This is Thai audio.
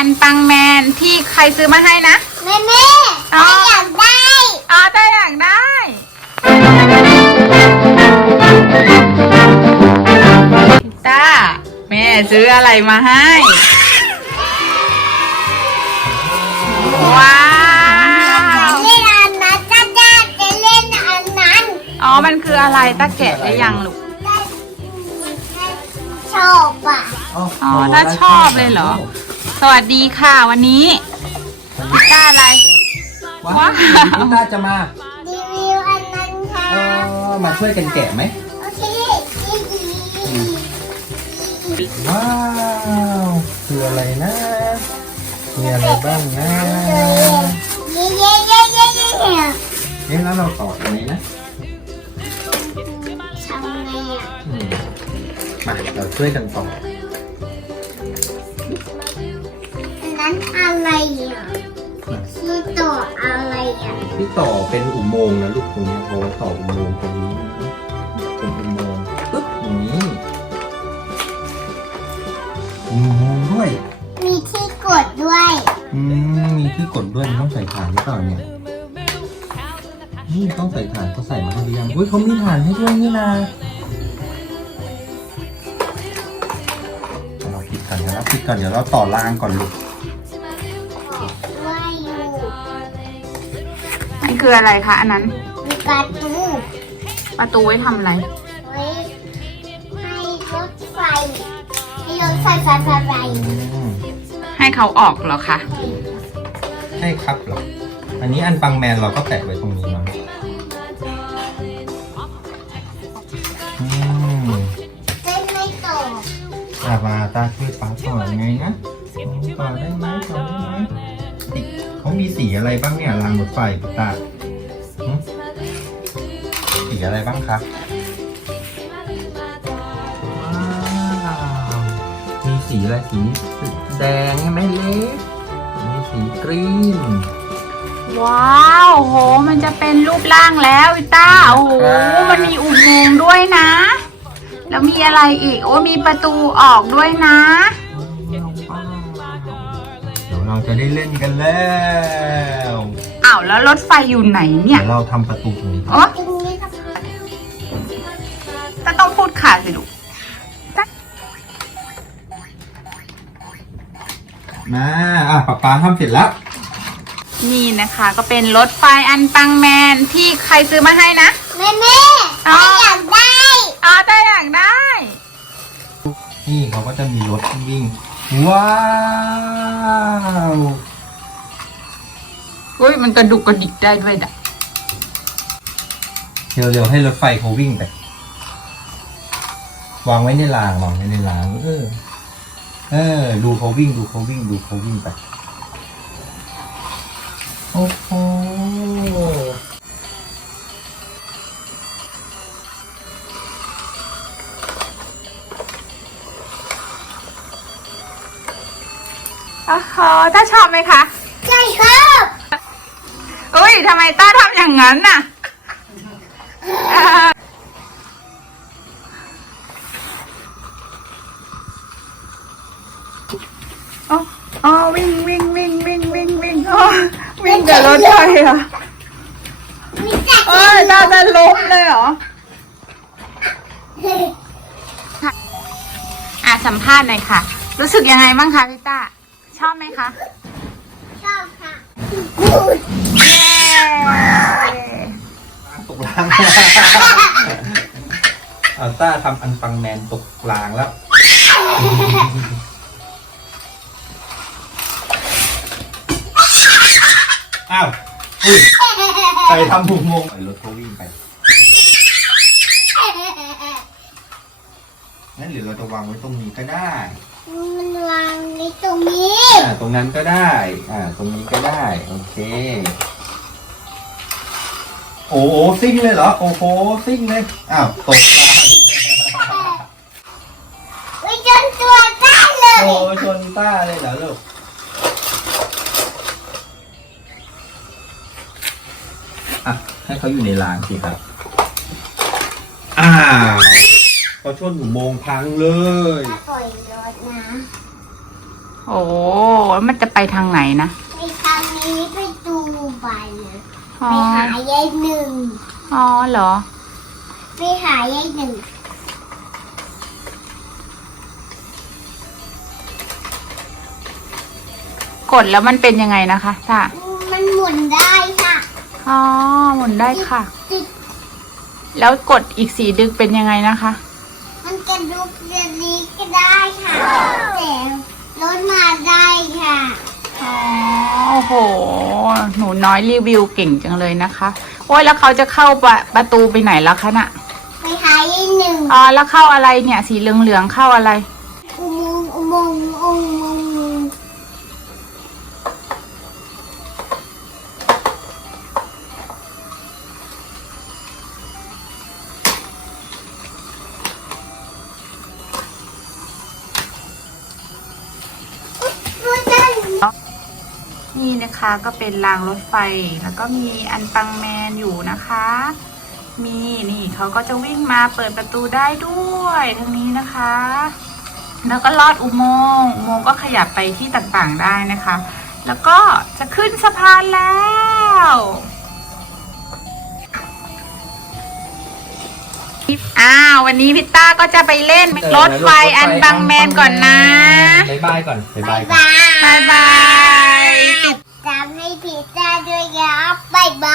อันปังแมนที่ใครซื้อมาให้นะ แม่แม่อ๋อ ไม่อยากได้อ๋อได้อยากได้ พิต้า แม่ซื้ออะไรมาให้ ว้าว เล่นอันนั้นจ้าจ้าจะเล่นอันนั้นอ๋อ มันคืออะไรตาแกะได้ยังลูก ชอบอะ อ๋อถ้าชอบเลยเหรอ สวัสดีค่ะวันนี้พิต้าอะไร ว้าว้าววพิต้าจะมารีวิวอันนั้นค่ะเออมาช่วยกันแกะไหมโอเคดีว้าวคืออะไรนะมีอะไรบ้างนะเย้เย้เย้เย้เย้เย้เอ๊ะแล้วเราต่อตรงนี้นะทำไงอะอืมมาเราช่วยกันต่อ ที่ต่อเป็นอุโมงค์นะลูกตรงนี้เขาต่ออุโมงค์ตรงนี้นะเป็นอุโมงค์ปึ๊บอย่างนี้อุโมงค์ด้วยมีที่กดด้วยอืมมีที่กดด้วยมันต้องใส่ถ่านหรือเปล่าเนี่ยนี่ต้องใส่ถ่านเขาใส่มาให้หรือยังอุ้ยเขามีถ่านให้ด้วยนี่นะเดี๋ยวเราปิดก่อนเดี๋ยวเราปิดก่อนเดี๋ยวเราต่อรางก่อนลูก คืออะไรคะอันนั้นมีประตูประตูไว้ทำอะไร ไว้ให้รถไฟให้รถไฟไฟไฟไฟอืมให้เขาออกเหรอคะใช่ครับเหรอ อันนี้อันปังแมนเราก็แปะไว้ตรงนี้เนาะอืมได้ไม่ต่ออามาตาช่วยป้าต่อยังไงนะต่อได้ไหมต่อได้ไหมอีกเขามีสีอะไรบ้างเนี่ยรางรถไฟพี่ตาหึสี อะไรบ้างครับว้าวมีสีอะไรสีแดงใช่ไหมเล็กมีสีกรีนว้าวโห มันจะเป็นรูปร่างแล้วอิต้าโอ้โหมันมีอุโมงค์ด้วยนะ แล้วมีอะไรอีก โอ้มีประตูออกด้วยนะ เดี๋ยวเราจะได้เล่นกันแล้วอ้าวแล้วรถไฟอยู่ไหนเนี่เดี๋ยยวเราทำประตูตรงนี้ก่อนโอ้ตรงนี้ครับ ก็ต้องพูดขาสิลูกมาอะป๊าป๊าทำเสร็จแล้ว นี่นะคะก็เป็นรถไฟอันปังแมนที่ใครซื้อมาให้นะ แม่แม่อ๋อไม่อยากได้อ๋อได้อยากได้ นี่เขาก็จะมีรถวิ่ง ว้าวอุ้ยมันกระดุกกระดิกได้ด้วยดะเร็วๆให้รถไฟเขาวิ่งไป วางไว้ในรางวางไว้ในราง เออ เออ ดูเขาวิ่งดูเขาวิ่งดูเขาวิ่งไป โอ้โหโอ้โหต้าชอบไหมคะ ใช่ครับ อุ้ยทำไมต้าทำอย่างนั้นน่ะ วิ่งกับรถไฟเหรอมีแต่เอ้ยต้าจะล้มเลยเหรอ อะสัมภาษณ์หน่อยค่ะ รู้สึกยังไงบ้างคะพี่ต้า ชอบไหมคะ ชอบค่ะกูดเย้ตกรางอัลต้าทำอันปังแมนตกรางแล้ว อ้าวอุ้ยไปทำถูกงงปล่อยรถเขาวิ่งไปงั้นหรือเราจะวางไว้ตรงนี้ก็ได้มันวางในตรงนี้อ่าตรงนั้นก็ได้ อ่า ตรงนี้ก็ได้ โอเค โอ้โหซิ่งเลยเหรอ โอ้โหซิ่งเลย อ้าว ตกรางไปจนตัวได้เลย โอ้ชนป้าเลยเหรอลูก อะ ให้เขาอยู่ในรางสิครับ อ้าวเขาชนอุโมงค์พังเลย ถ้าปล่อยรถนะโอ้มันจะไปทางไหนนะไปทางนี้ไปดูไปนะอ๋อไปหายายหนึ่งอ๋อเหรอ ไปหายายหนึ่งกดแล้วมันเป็นยังไงนะคะจ้ามันหมุนได้ค่ะ อ๋อหมุนได้ค่ะ ติดแล้วกดอีกสีดึงเป็นยังไงนะคะ มันกระดูกเรือนนี้ก็ได้ค่ะแต่รถมาได้ค่ะ อ๋อโอ้โห หนูน้อยรีวิวเก่งจังเลยนะคะ โอ้ยแล้วเขาจะเข้าประประตูไปไหนแล้วคะน่ะ ไปหายายหนึ่งอ๋อแล้วเข้าอะไรเนี่ย สีเหลืองๆเข้าอะไร นี่นะคะก็เป็นรางรถไฟแล้วก็มีอันปังแมนอยู่นะคะ มีนี่เขาก็จะวิ่งมาเปิดประตูได้ด้วยทางนี้นะคะ แล้วก็ลอดอุโมงค์อุโมงค์ก็ขยับไปที่ต่างๆได้นะคะ แล้วก็จะขึ้นสะพานแล้วอ้าววันนี้พิตต้าก็จะไปเล่นรถไฟอันบังแมนก่อนนะบายบายก่อนบายบาบายยบายบาย บ